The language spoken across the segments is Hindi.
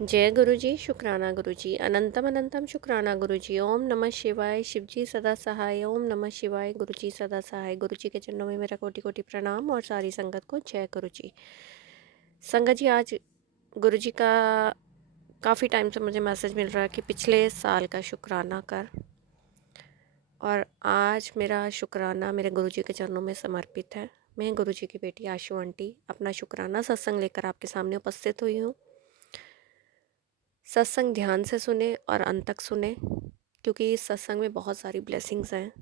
जय गुरु जी, शुक्राना गुरु जी, अनंतम अनंतम शुक्राना गुरु जी। ओम नमः शिवाय, शिव जी सदा सहाय। ओम नमः शिवाय, गुरु जी सदा सहाय। गुरु जी के चरणों में मेरा कोटि कोटि प्रणाम और सारी संगत को जय गुरु जी। संगत जी, आज गुरु जी का काफ़ी टाइम से मुझे मैसेज मिल रहा है कि पिछले साल का शुक्राना कर, और आज मेरा शुक्राना मेरे गुरु जी के चरणों में समर्पित है। मैं गुरु जी की बेटी आशु आंटी अपना शुक्राना सत्संग लेकर आपके सामने उपस्थित हुई हूँ। सत्संग ध्यान से सुने और अंत तक सुने, क्योंकि इस सत्संग में बहुत सारी ब्लेसिंग्स हैं।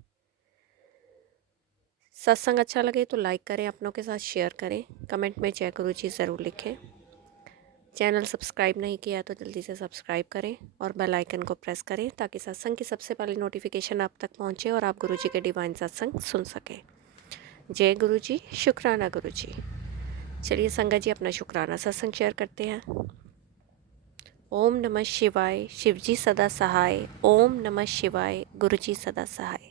सत्संग अच्छा लगे तो लाइक करें, अपनों के साथ शेयर करें, कमेंट में जय गुरु जी ज़रूर लिखें। चैनल सब्सक्राइब नहीं किया तो जल्दी से सब्सक्राइब करें और बेल आइकन को प्रेस करें ताकि सत्संग की सबसे पहले नोटिफिकेशन आप तक पहुंचे और आप गुरु जी के डिवाइन सत्संग सुन सकें। जय गुरु जी, शुक्राना गुरु जी। चलिए संगत जी, अपना शुक्राना सत्संग शेयर करते हैं। ओम नमः शिवाय, शिव जी सदा सहाय। ओम नमः शिवाय, गुरु जी सदा सहाय।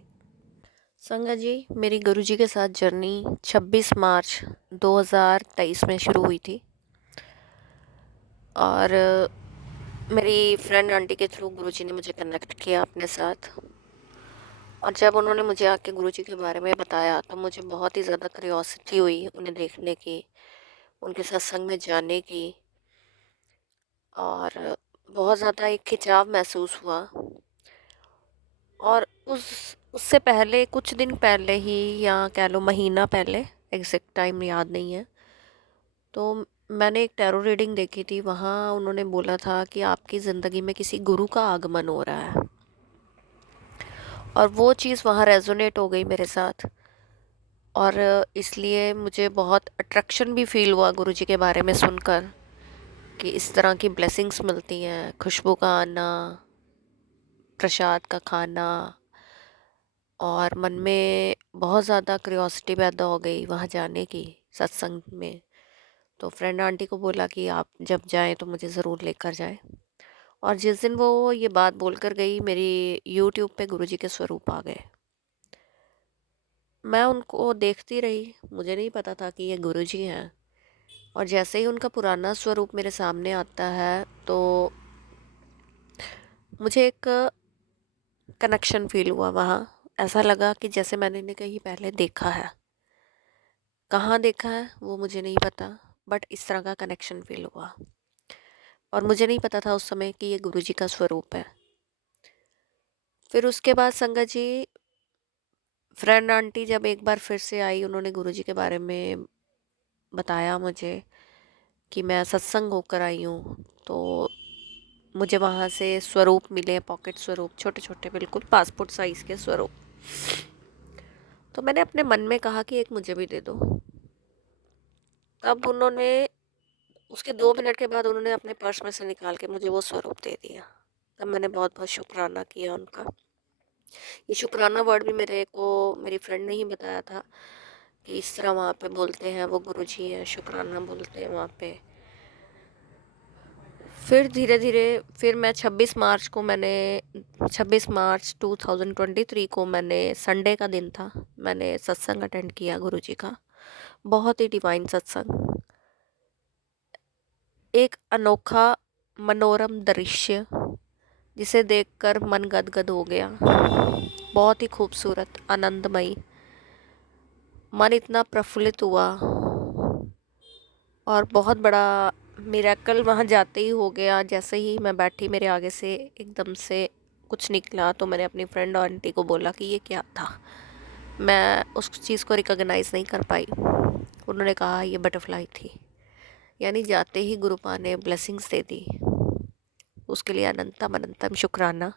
संगत जी, मेरी गुरु जी के साथ जर्नी 26 मार्च 2023 में शुरू हुई थी और मेरी फ्रेंड आंटी के थ्रू गुरु जी ने मुझे कनेक्ट किया अपने साथ। और जब उन्होंने मुझे आके गुरु जी के बारे में बताया तो मुझे बहुत ही ज़्यादा क्यूरियोसिटी हुई उन्हें देखने की, उनके सत्संग में जाने की, और बहुत ज़्यादा एक खिंचाव महसूस हुआ। और उससे पहले कुछ दिन पहले ही, या कह लो महीना पहले, एग्जैक्ट टाइम याद नहीं है, तो मैंने एक टैरो रीडिंग देखी थी। वहाँ उन्होंने बोला था कि आपकी ज़िंदगी में किसी गुरु का आगमन हो रहा है, और वो चीज़ वहाँ रेजोनेट हो गई मेरे साथ। और इसलिए मुझे बहुत अट्रैक्शन भी फील हुआ गुरु जी के बारे में सुनकर कि इस तरह की ब्लेसिंग्स मिलती हैं, खुशबू का आना, प्रसाद का खाना, और मन में बहुत ज़्यादा क्यूरियोसिटी पैदा हो गई वहाँ जाने की सत्संग में। तो फ्रेंड आंटी को बोला कि आप जब जाएं तो मुझे ज़रूर लेकर जाएं। और जिस दिन वो ये बात बोलकर गई, मेरी यूट्यूब पे गुरुजी के स्वरूप आ गए। मैं उनको देखती रही, मुझे नहीं पता था कि ये गुरुजी हैं। और जैसे ही उनका पुराना स्वरूप मेरे सामने आता है तो मुझे एक कनेक्शन फील हुआ वहाँ। ऐसा लगा कि जैसे मैंने इन्हें कहीं पहले देखा है। कहाँ देखा है वो मुझे नहीं पता, बट इस तरह का कनेक्शन फील हुआ। और मुझे नहीं पता था उस समय कि ये गुरुजी का स्वरूप है। फिर उसके बाद संगत जी, फ्रेंड आंटी जब एक बार फिर से आई, उन्होंने गुरुजी के बारे में बताया मुझे कि मैं सत्संग होकर आई हूँ। तो मुझे वहाँ से स्वरूप मिले, पॉकेट स्वरूप, छोटे छोटे बिल्कुल पासपोर्ट साइज़ के स्वरूप। तो मैंने अपने मन में कहा कि एक मुझे भी दे दो। तब उन्होंने, उसके 2 मिनट के बाद उन्होंने अपने पर्स में से निकाल के मुझे वो स्वरूप दे दिया। तब मैंने बहुत बहुत शुक्राना किया उनका। ये शुक्राना वर्ड भी मेरे को मेरी फ्रेंड ने ही बताया था कि इस तरह वहाँ पे बोलते हैं, वो गुरुजी हैं, शुक्राना बोलते हैं वहाँ पे। फिर धीरे धीरे, फिर मैं 26 मार्च 2023 को, मैंने संडे का दिन था, मैंने सत्संग अटेंड किया गुरुजी का। बहुत ही डिवाइन सत्संग, एक अनोखा मनोरम दृश्य जिसे देखकर मन गदगद हो गया। बहुत ही खूबसूरत, आनंदमयी, मन इतना प्रफुल्लित हुआ। और बहुत बड़ा मिरेकल वहाँ जाते ही हो गया। जैसे ही मैं बैठी, मेरे आगे से एकदम से कुछ निकला, तो मैंने अपनी फ्रेंड और आंटी को बोला कि ये क्या था। मैं उस चीज़ को रिकॉग्नाइज़ नहीं कर पाई। उन्होंने कहा ये बटरफ्लाई थी। यानी जाते ही गुरु पा ने ब्लेसिंग्स दे दी। उसके लिए अनंतम अनंतम शुक्राना।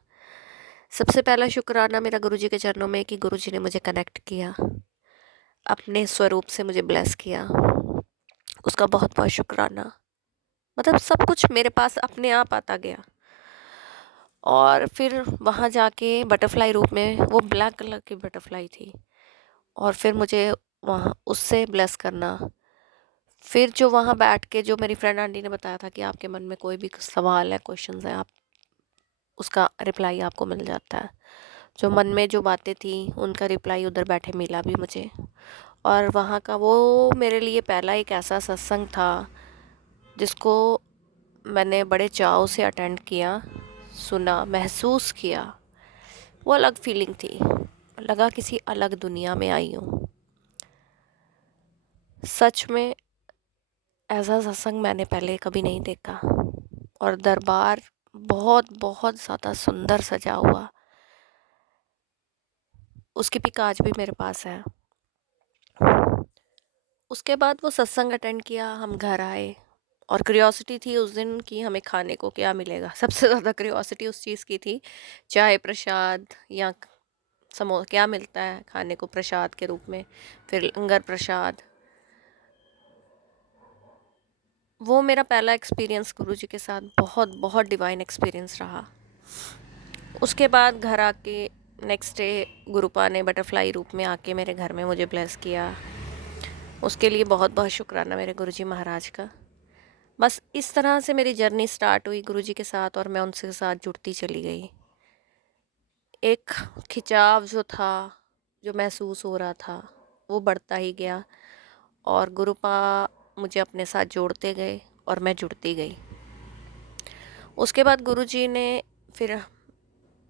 सबसे पहला शुक्राना मेरा गुरुजी के चरणों में कि गुरुजी ने मुझे कनेक्ट किया, अपने स्वरूप से मुझे ब्लेस किया। उसका बहुत बहुत शुक्राना। मतलब सब कुछ मेरे पास अपने आप आता गया। और फिर वहाँ जाके बटरफ्लाई रूप में, वो ब्लैक कलर की बटरफ्लाई थी, और फिर मुझे वहाँ उससे ब्लेस करना। फिर जो वहाँ बैठ के, जो मेरी फ्रेंड आंटी ने बताया था कि आपके मन में कोई भी सवाल है, क्वेश्चंस है, आप उसका रिप्लाई आपको मिल जाता है। जो मन में जो बातें थी उनका रिप्लाई उधर बैठे मिला भी मुझे। और वहाँ का वो मेरे लिए पहला एक ऐसा सत्संग था जिसको मैंने बड़े चाव से अटेंड किया, सुना, महसूस किया। वो अलग फीलिंग थी, लगा किसी अलग दुनिया में आई हूँ। सच में ऐसा सत्संग मैंने पहले कभी नहीं देखा। और दरबार बहुत बहुत ज़्यादा सुंदर सजा हुआ। उसकी पिक आज भी मेरे पास है। उसके बाद वो सत्संग अटेंड किया, हम घर आए और क्यूरियोसिटी थी उस दिन कि हमें खाने को क्या मिलेगा। सबसे ज़्यादा क्यूरियोसिटी उस चीज़ की थी, चाय प्रसाद या समोसा क्या मिलता है खाने को प्रसाद के रूप में, फिर लंगर प्रसाद। वो मेरा पहला एक्सपीरियंस गुरुजी के साथ बहुत बहुत डिवाइन एक्सपीरियंस रहा। उसके बाद घर आके नेक्स्ट डे गुरुपा ने बटरफ्लाई रूप में आके मेरे घर में मुझे ब्लेस किया। उसके लिए बहुत बहुत शुक्राना मेरे गुरुजी महाराज का। बस इस तरह से मेरी जर्नी स्टार्ट हुई गुरुजी के साथ और मैं उनके साथ जुड़ती चली गई। एक खिंचाव जो था, जो महसूस हो रहा था, वो बढ़ता ही गया और गुरुपा मुझे अपने साथ जोड़ते गए और मैं जुड़ती गई। उसके बाद गुरुजी ने फिर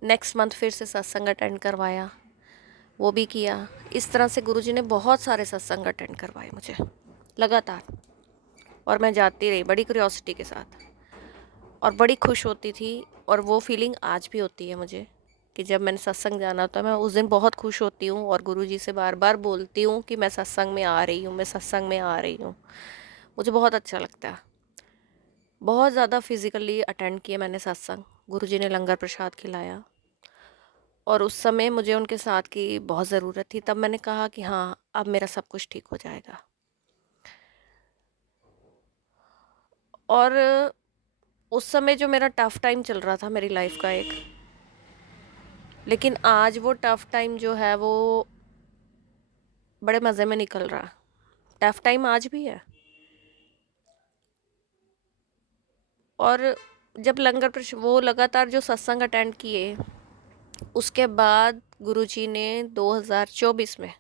नेक्स्ट मंथ फिर से सत्संग अटेंड करवाया, वो भी किया। इस तरह से गुरुजी ने बहुत सारे सत्संग अटेंड करवाए मुझे लगातार, और मैं जाती रही बड़ी क्यूरियोसिटी के साथ और बड़ी खुश होती थी। और वो फीलिंग आज भी होती है मुझे कि जब मैंने सत्संग जाना होता है मैं उस दिन बहुत खुश होती हूँ और गुरुजी से बार बार बोलती हूँ कि मैं सत्संग में आ रही हूँ, मैं सत्संग में आ रही हूँ। मुझे बहुत अच्छा लगता है। बहुत ज़्यादा फिज़िकली अटेंड किया मैंने सत्संग। गुरुजी ने लंगर प्रसाद खिलाया और उस समय मुझे उनके साथ की बहुत ज़रूरत थी। तब मैंने कहा कि हाँ, अब मेरा सब कुछ ठीक हो जाएगा। और उस समय जो मेरा टफ़ टाइम चल रहा था मेरी लाइफ का एक, लेकिन आज वो टफ़ टाइम जो है वो बड़े मज़े में निकल रहा। टफ़ टाइम आज भी है। और जब वो लगातार जो सत्संग अटेंड किए, उसके बाद गुरुजी ने 2024 में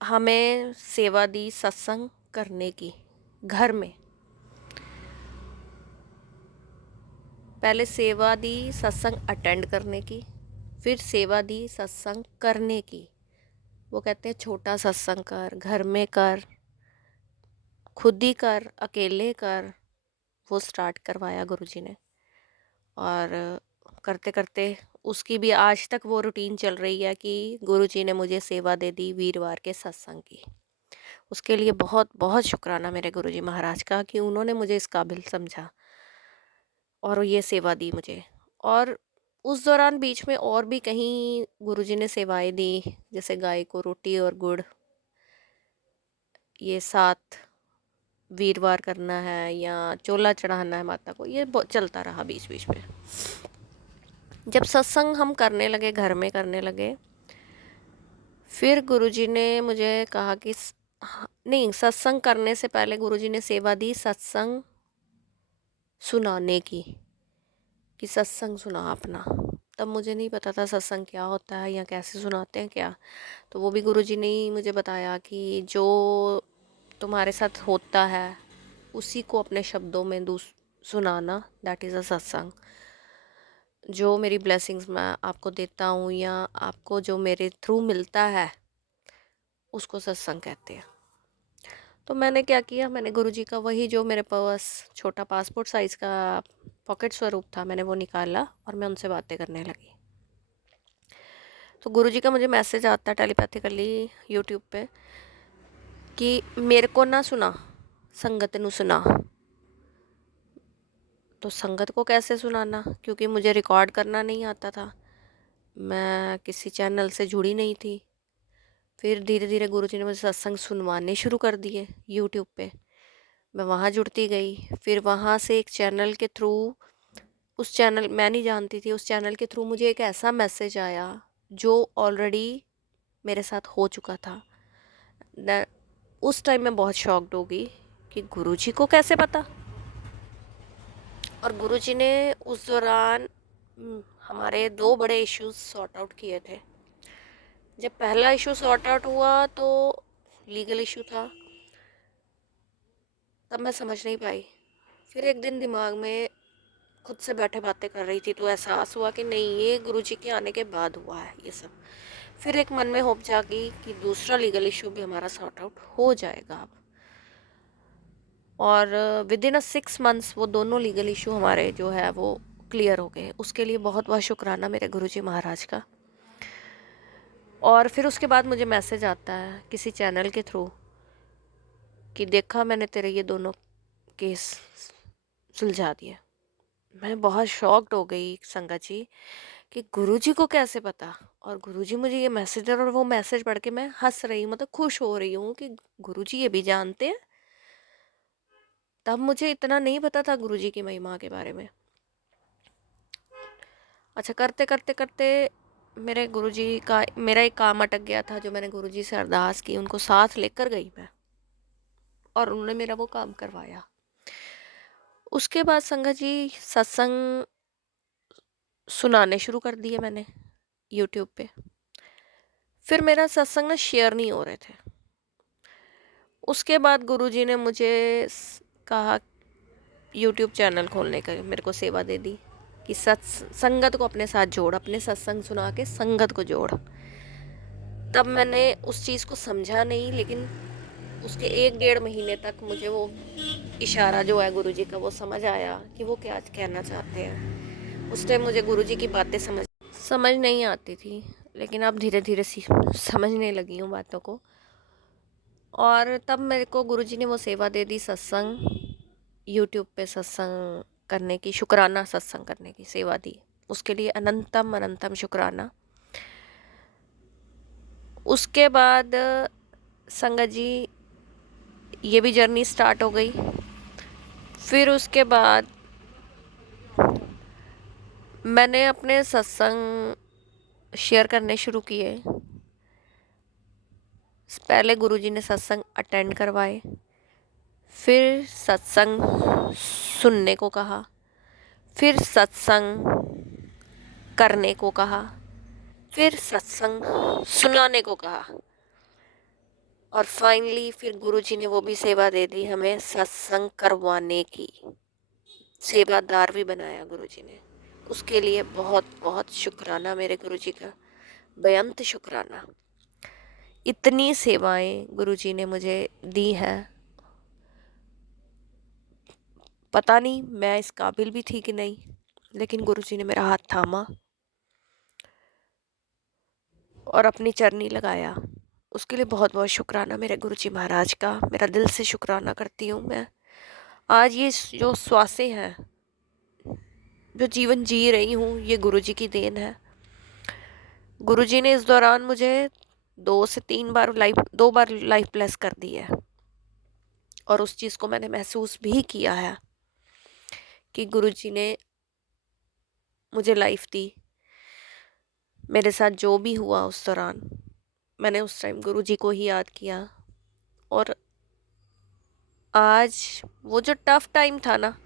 हमें सेवा दी सत्संग करने की घर में। पहले सेवा दी सत्संग अटेंड करने की, फिर सेवा दी सत्संग करने की। वो कहते हैं छोटा सत्संग कर, घर में कर, खुद ही कर, अकेले कर। वो स्टार्ट करवाया गुरुजी ने और करते करते उसकी भी आज तक वो रूटीन चल रही है कि गुरुजी ने मुझे सेवा दे दी वीरवार के सत्संग की। उसके लिए बहुत बहुत शुक्राना मेरे गुरुजी महाराज का कि उन्होंने मुझे इस काबिल समझा और ये सेवा दी मुझे। और उस दौरान बीच में और भी कहीं गुरुजी ने सेवाएं दी, जैसे गाय को रोटी और गुड़, ये 7 वीरवार करना है या चोला चढ़ाना है माता को, ये चलता रहा बीच बीच में। जब सत्संग हम करने लगे, घर में करने लगे, फिर गुरुजी ने मुझे कहा कि नहीं, सत्संग करने से पहले गुरुजी ने सेवा दी सत्संग सुनाने की, कि सत्संग सुना अपना। तब मुझे नहीं पता था सत्संग क्या होता है या कैसे सुनाते हैं क्या। तो वो भी गुरुजी ने ही मुझे बताया कि जो तुम्हारे साथ होता है उसी को अपने शब्दों में सुनाना, दैट इज़ अ सत्संग। जो मेरी ब्लेसिंग्स मैं आपको देता हूँ या आपको जो मेरे थ्रू मिलता है उसको सत्संग कहते हैं। तो मैंने क्या किया, मैंने गुरुजी का वही जो मेरे पास छोटा पासपोर्ट साइज़ का पॉकेट स्वरूप था, मैंने वो निकाला और मैं उनसे बातें करने लगी। तो गुरुजी का मुझे मैसेज आता है टेलीपैथिकली यूट्यूब पे कि मेरे को ना सुना, संगत नू सुना। तो संगत को कैसे सुनाना, क्योंकि मुझे रिकॉर्ड करना नहीं आता था, मैं किसी चैनल से जुड़ी नहीं थी। फिर धीरे धीरे गुरुजी ने मुझे सत्संग सुनवाने शुरू कर दिए यूट्यूब पे। मैं वहाँ जुड़ती गई। फिर वहाँ से एक चैनल के थ्रू, उस चैनल मैं नहीं जानती थी, उस चैनल के थ्रू मुझे एक ऐसा मैसेज आया जो ऑलरेडी मेरे साथ हो चुका था। उस टाइम मैं बहुत शॉक्ड हो गई कि गुरुजी को कैसे पता। और गुरुजी ने उस दौरान हमारे 2 बड़े इश्यूज सॉर्ट आउट किए थे। जब पहला इशू सॉर्ट आउट हुआ तो लीगल इशू था तब मैं समझ नहीं पाई। फिर एक दिन दिमाग में खुद से बैठे बातें कर रही थी तो एहसास हुआ कि नहीं, ये गुरुजी के आने के बाद हुआ है ये सब। फिर एक मन में होप जागी कि दूसरा लीगल इशू भी हमारा सॉर्ट आउट हो जाएगा अब। और विद इन 6 मंथ्स वो दोनों लीगल इशू हमारे जो है वो क्लियर हो गए। उसके लिए बहुत बहुत शुक्राना मेरे गुरुजी महाराज का। और फिर उसके बाद मुझे मैसेज आता है किसी चैनल के थ्रू कि देखा मैंने तेरे ये दोनों केस सुलझा दिए। मैं बहुत शॉक्ड हो गई संगत जी कि गुरुजी को कैसे पता। और गुरुजी मुझे ये मैसेज, और वो मैसेज पढ़ के मैं हंस रही हूँ, मतलब खुश हो रही हूँ कि गुरुजी ये भी जानते हैं। तब मुझे इतना नहीं पता था गुरुजी की महिमा के बारे में। अच्छा, करते करते करते मेरे गुरुजी का मेरा एक काम अटक गया था जो मैंने गुरुजी से अरदास की, उनको साथ लेकर गई मैं, और उन्होंने मेरा वो काम करवाया। उसके बाद संगत जी सत्संग सुनाने शुरू कर दिए मैंने यूट्यूब पे। फिर मेरा सत्संग ना शेयर नहीं हो रहे थे। उसके बाद गुरुजी ने मुझे कहा यूट्यूब चैनल खोलने का, मेरे को सेवा दे दी कि संगत को अपने साथ जोड़, अपने सत्संग सुना के संगत को जोड़। तब मैंने उस चीज़ को समझा नहीं, लेकिन उसके 1 डेढ़ महीने तक मुझे वो इशारा जो है गुरुजी का वो समझ आया कि वो क्या कहना चाहते हैं। उस टाइम मुझे गुरुजी की बातें समझ नहीं आती थी, लेकिन अब धीरे धीरे समझने लगी हूँ बातों को। और तब मेरे को गुरुजी ने वो सेवा दे दी, सत्संग यूट्यूब पे सत्संग करने की, शुक्राना सत्संग करने की सेवा दी। उसके लिए अनंतम अनंतम शुक्राना। उसके बाद संगत जी ये भी जर्नी स्टार्ट हो गई। फिर उसके बाद मैंने अपने सत्संग शेयर करने शुरू किए। पहले गुरुजी ने सत्संग अटेंड करवाए, फिर सत्संग सुनने को कहा, फिर सत्संग करने को कहा, फिर सत्संग सुनाने को कहा, और फाइनली फिर गुरुजी ने वो भी सेवा दे दी हमें सत्संग करवाने की। सेवादार भी बनाया गुरुजी ने। उसके लिए बहुत बहुत शुक्राना मेरे गुरुजी का, बेअंत शुक्राना। इतनी सेवाएं गुरुजी ने मुझे दी हैं, पता नहीं मैं इस काबिल भी थी कि नहीं, लेकिन गुरुजी ने मेरा हाथ थामा और अपनी चरनी लगाया। उसके लिए बहुत बहुत शुक्राना मेरे गुरुजी महाराज का, मेरा दिल से शुक्राना करती हूँ मैं। आज ये जो श्वासें हैं, जो जीवन जी रही हूँ, ये गुरुजी की देन है। गुरुजी ने इस दौरान मुझे 2 बार लाइफ ब्लेस कर दी है, और उस चीज़ को मैंने महसूस भी किया है कि गुरुजी ने मुझे लाइफ दी। मेरे साथ जो भी हुआ उस दौरान, मैंने उस टाइम गुरुजी को ही याद किया। और आज वो जो टफ टाइम था ना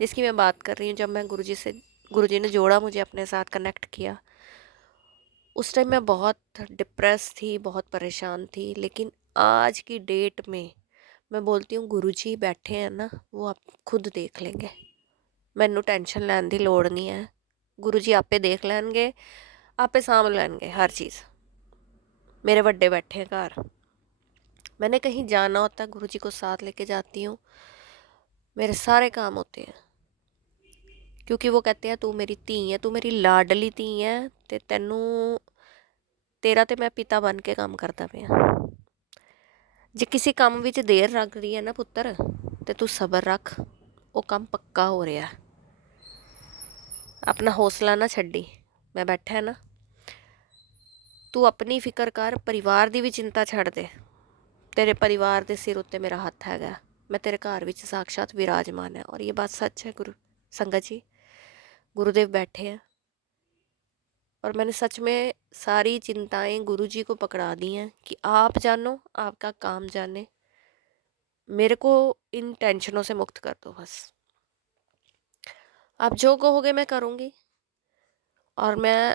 जिसकी मैं बात कर रही हूँ, जब मैं गुरुजी ने जोड़ा, मुझे अपने साथ कनेक्ट किया, उस टाइम मैं बहुत डिप्रेस थी, बहुत परेशान थी। लेकिन आज की डेट में मैं बोलती हूँ गुरुजी बैठे हैं ना, वो आप खुद देख लेंगे। मैनू टेंशन लैन दी लोड़ नहीं है, गुरुजी आपे देख लैनगे, आपे सामभ लैनगे हर चीज़। मेरे बड़े बैठे हैं घर, मैंने कहीं जाना होता है गुरुजी को साथ लेके जाती हूँ, मेरे सारे काम होते हैं। क्योंकि वो कहते हैं तू मेरी धी है, तू मेरी लाडली धी है, ते तेनू तेरा ते मैं पिता बन के काम करता पिया। जे किसी काम विच देर लग रही है ना पुत्तर, ते तू सबर रख, वो काम पक्का हो रहा है। अपना हौसला ना छड्डी, मैं बैठा है ना, तू अपनी फिक्र कर, परिवार की भी चिंता छड़ दे। तेरे परिवार के सिर उत्ते मेरा हत्थ हैगा, मैं तेरे घर विच साक्षात विराजमान है। और ये बात सच है गुरु संगत जी, गुरुदेव बैठे हैं, और मैंने सच में सारी चिंताएं गुरुजी को पकड़ा दी हैं कि आप जानो, आपका काम जाने, मेरे को इन टेंशनों से मुक्त कर दो बस। आप जो कहोगे मैं करूँगी, और मैं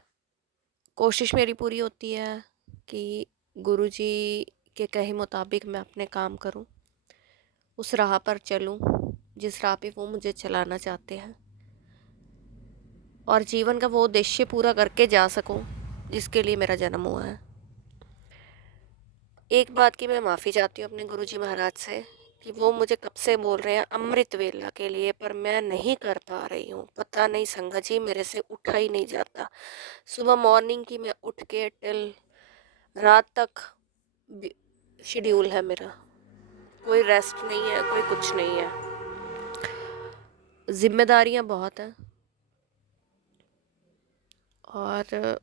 कोशिश मेरी पूरी होती है कि गुरुजी के कहे मुताबिक मैं अपने काम करूँ। उस राह पर चलूं जिस राह पे वो मुझे चलाना चाहते हैं, और जीवन का वो उद्देश्य पूरा करके जा सकूं जिसके लिए मेरा जन्म हुआ है। एक बात की मैं माफ़ी चाहती हूँ अपने गुरुजी महाराज से कि वो मुझे कब से बोल रहे हैं अमृत वेला के लिए, पर मैं नहीं कर पा रही हूँ। पता नहीं संगत जी, मेरे से उठा ही नहीं जाता। सुबह मॉर्निंग की मैं उठ के टिल रात तक शेड्यूल है मेरा, कोई रेस्ट नहीं है, कोई कुछ नहीं है। जिम्मेदारियां बहुत हैं और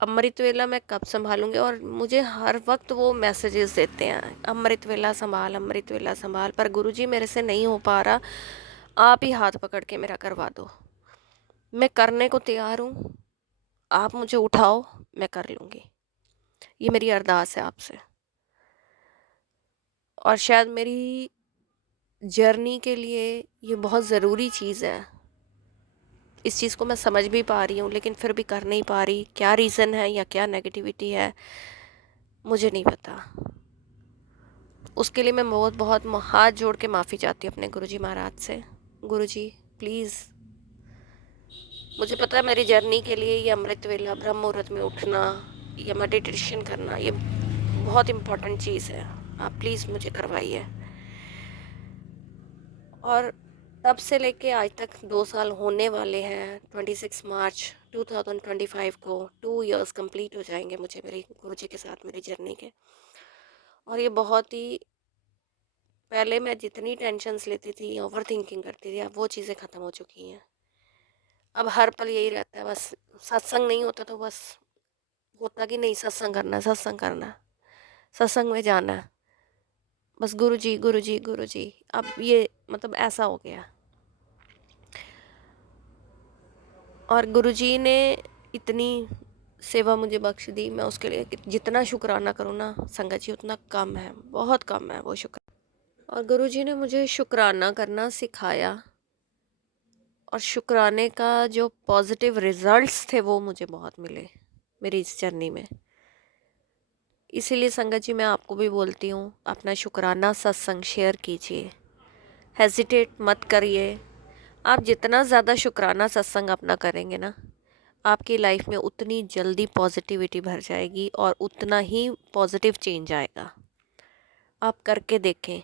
अमृत वेला मैं कब संभालूंगी। और मुझे हर वक्त वो मैसेजेस देते हैं अमृत वेला संभाल, अमृत वेला संभाल, पर गुरुजी मेरे से नहीं हो पा रहा। आप ही हाथ पकड़ के मेरा करवा दो। मैं करने को तैयार हूँ, आप मुझे उठाओ, मैं कर लूँगी। ये मेरी अरदास है आपसे। और शायद मेरी जर्नी के लिए ये बहुत ज़रूरी चीज़ है। इस चीज़ को मैं समझ भी पा रही हूँ, लेकिन फिर भी कर नहीं पा रही। क्या रीज़न है या क्या नेगेटिविटी है मुझे नहीं पता। उसके लिए मैं बहुत बहुत हाथ जोड़ के माफ़ी चाहती हूँ अपने गुरुजी महाराज से। गुरुजी प्लीज़, मुझे पता है मेरी जर्नी के लिए ये अमृत वेला, ब्रह्म मुहूर्त में उठना या मेडिटेशन करना, ये बहुत इम्पोर्टेंट चीज़ है। आप प्लीज़ मुझे करवाइए। और तब से लेके आज तक 2 साल होने वाले हैं। 26 मार्च 2025 को 2 इयर्स कंप्लीट हो जाएंगे मुझे मेरे गुरुजी के साथ मेरी जर्नी के। और ये बहुत ही, पहले मैं जितनी टेंशन्स लेती थी, ओवर थिंकिंग करती थी, अब वो चीज़ें ख़त्म हो चुकी हैं। अब हर पल यही रहता है, बस सत्संग नहीं होता तो बस होता कि नहीं सत्संग करना है, सत्संग करना है, सत्संग में जाना है, बस गुरुजी गुरुजी गुरुजी। अब ये मतलब ऐसा हो गया। और गुरुजी ने इतनी सेवा मुझे बख्श दी, मैं उसके लिए जितना शुक्राना करूँ ना संगत जी उतना कम है, बहुत कम है वो शुक्र। और गुरुजी ने मुझे शुक्राना करना सिखाया, और शुक्राने का जो पॉजिटिव रिजल्ट्स थे वो मुझे बहुत मिले मेरी इस जर्नी में। इसीलिए संगत जी मैं आपको भी बोलती हूँ, अपना शुक्राना सत्संग शेयर कीजिए, हेजिटेट मत करिए। आप जितना ज़्यादा शुक्राना सत्संग अपना करेंगे ना, आपकी लाइफ में उतनी जल्दी पॉजिटिविटी भर जाएगी और उतना ही पॉजिटिव चेंज आएगा। आप करके देखें।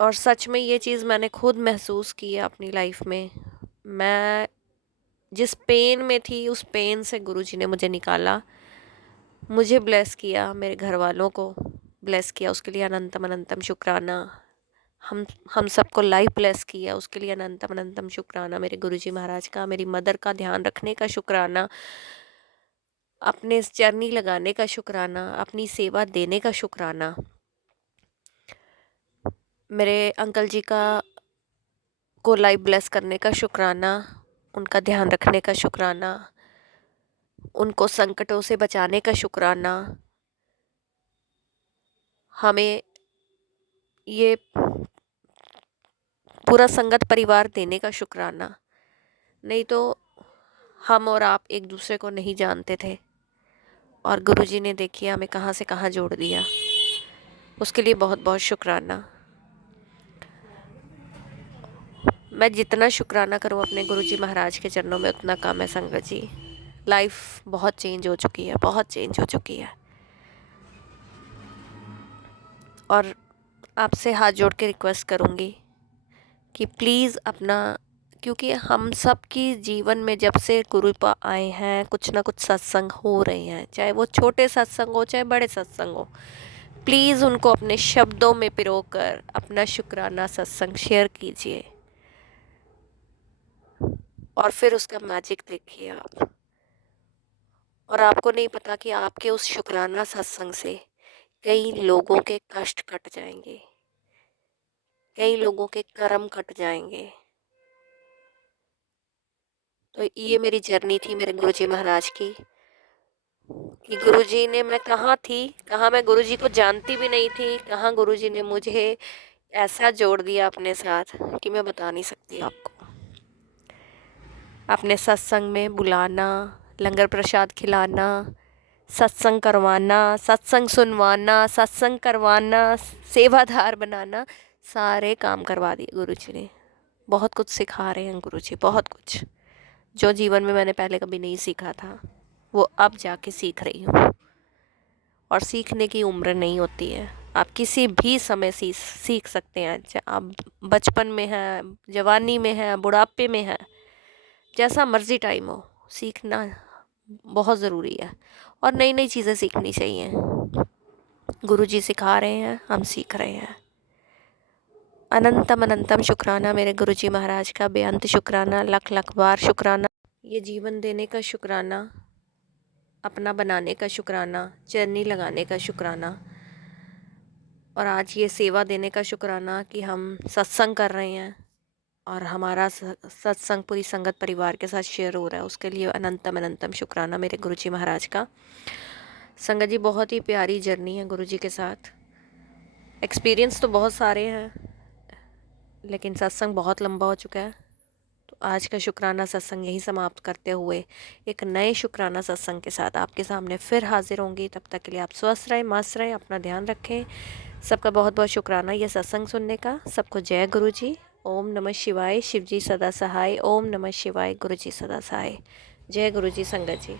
और सच में ये चीज़ मैंने खुद महसूस की है अपनी लाइफ में। मैं जिस पेन में थी, उस पेन से गुरुजी ने मुझे निकाला, मुझे ब्लेस किया, मेरे घर वालों को ब्लेस किया, उसके लिए अनंतम अनंतम शुक्राना। हम सबको लाइफ ब्लेस किया, उसके लिए अनंतम अनंतम शुक्राना मेरे गुरुजी महाराज का। मेरी मदर का ध्यान रखने का शुक्राना, अपने इस जर्नी लगाने का शुक्राना, अपनी सेवा देने का शुक्राना, मेरे अंकल जी का को लाइफ ब्लेस करने का शुक्राना, उनका ध्यान रखने का शुक्राना, उनको संकटों से बचाने का शुक्राना, हमें ये पूरा संगत परिवार देने का शुक्राना। नहीं तो हम और आप एक दूसरे को नहीं जानते थे, और गुरुजी ने देखिए हमें कहाँ से कहाँ जोड़ दिया। उसके लिए बहुत बहुत शुक्राना। मैं जितना शुक्राना करूँ अपने गुरुजी महाराज के चरणों में उतना कम है संगत जी। लाइफ बहुत चेंज हो चुकी है, बहुत चेंज हो चुकी है। और आपसे हाथ जोड़ के रिक्वेस्ट करूँगी कि प्लीज़ अपना, क्योंकि हम सब की जीवन में जब से गुरु आए हैं कुछ ना कुछ सत्संग हो रहे हैं, चाहे वो छोटे सत्संग हो चाहे बड़े सत्संग हो। प्लीज़ उनको अपने शब्दों में पिरोकर अपना शुक्राना सत्संग शेयर कीजिए, और फिर उसका मैजिक देखिए आप। और आपको नहीं पता कि आपके उस शुक्राना सत्संग से कई लोगों के कष्ट कट जाएंगे, कई लोगों के कर्म कट जाएंगे। तो ये मेरी जर्नी थी मेरे गुरुजी महाराज की, कि गुरुजी ने, मैं कहाँ थी, कहाँ मैं गुरुजी को जानती भी नहीं थी, कहाँ गुरुजी ने मुझे ऐसा जोड़ दिया अपने साथ कि मैं बता नहीं सकती आपको। अपने सत्संग में बुलाना, लंगर प्रसाद खिलाना, सत्संग करवाना, सत्संग सुनवाना, सत्संग करवाना, सेवादार बनाना, सारे काम करवा दिए गुरुजी ने। बहुत कुछ सिखा रहे हैं गुरुजी, बहुत कुछ जो जीवन में मैंने पहले कभी नहीं सीखा था, वो अब जाके सीख रही हूँ। और सीखने की उम्र नहीं होती है, आप किसी भी समय सीख सकते हैं। चाहे आप बचपन में हैं, जवानी में हैं, बुढ़ापे में हैं, जैसा मर्जी टाइम हो, सीखना बहुत ज़रूरी है और नई नई चीज़ें सीखनी चाहिए। गुरुजी सिखा रहे हैं, हम सीख रहे हैं। अनंतम अनंतम शुक्राना मेरे गुरुजी महाराज का, बेअंत शुक्राना, लख लख बार शुक्राना। ये जीवन देने का शुक्राना, अपना बनाने का शुक्राना, चरनी लगाने का शुक्राना, और आज ये सेवा देने का शुक्राना कि हम सत्संग कर रहे हैं और हमारा सत्संग पूरी संगत परिवार के साथ शेयर हो रहा है। उसके लिए अनंतम अनंतम शुक्राना मेरे गुरुजी महाराज का। संगत जी, बहुत ही प्यारी जर्नी है गुरुजी के साथ। एक्सपीरियंस तो बहुत सारे हैं, लेकिन सत्संग बहुत लंबा हो चुका है। तो आज का शुक्राना सत्संग यही समाप्त करते हुए एक नए शुक्राना सत्संग के साथ आपके सामने फिर हाजिर होंगी। तब तक के लिए आप स्वस्थ रहें, मस्त रहें, अपना ध्यान रखें। सबका बहुत बहुत शुक्राना ये सत्संग सुनने का। सबको जय गुरु जी। ओम नमः शिवाय। शिव जी सदा सहाय। ओम नमः शिवाय। गुरु जी सदा सहाय। जय गुरु जी संगत जी।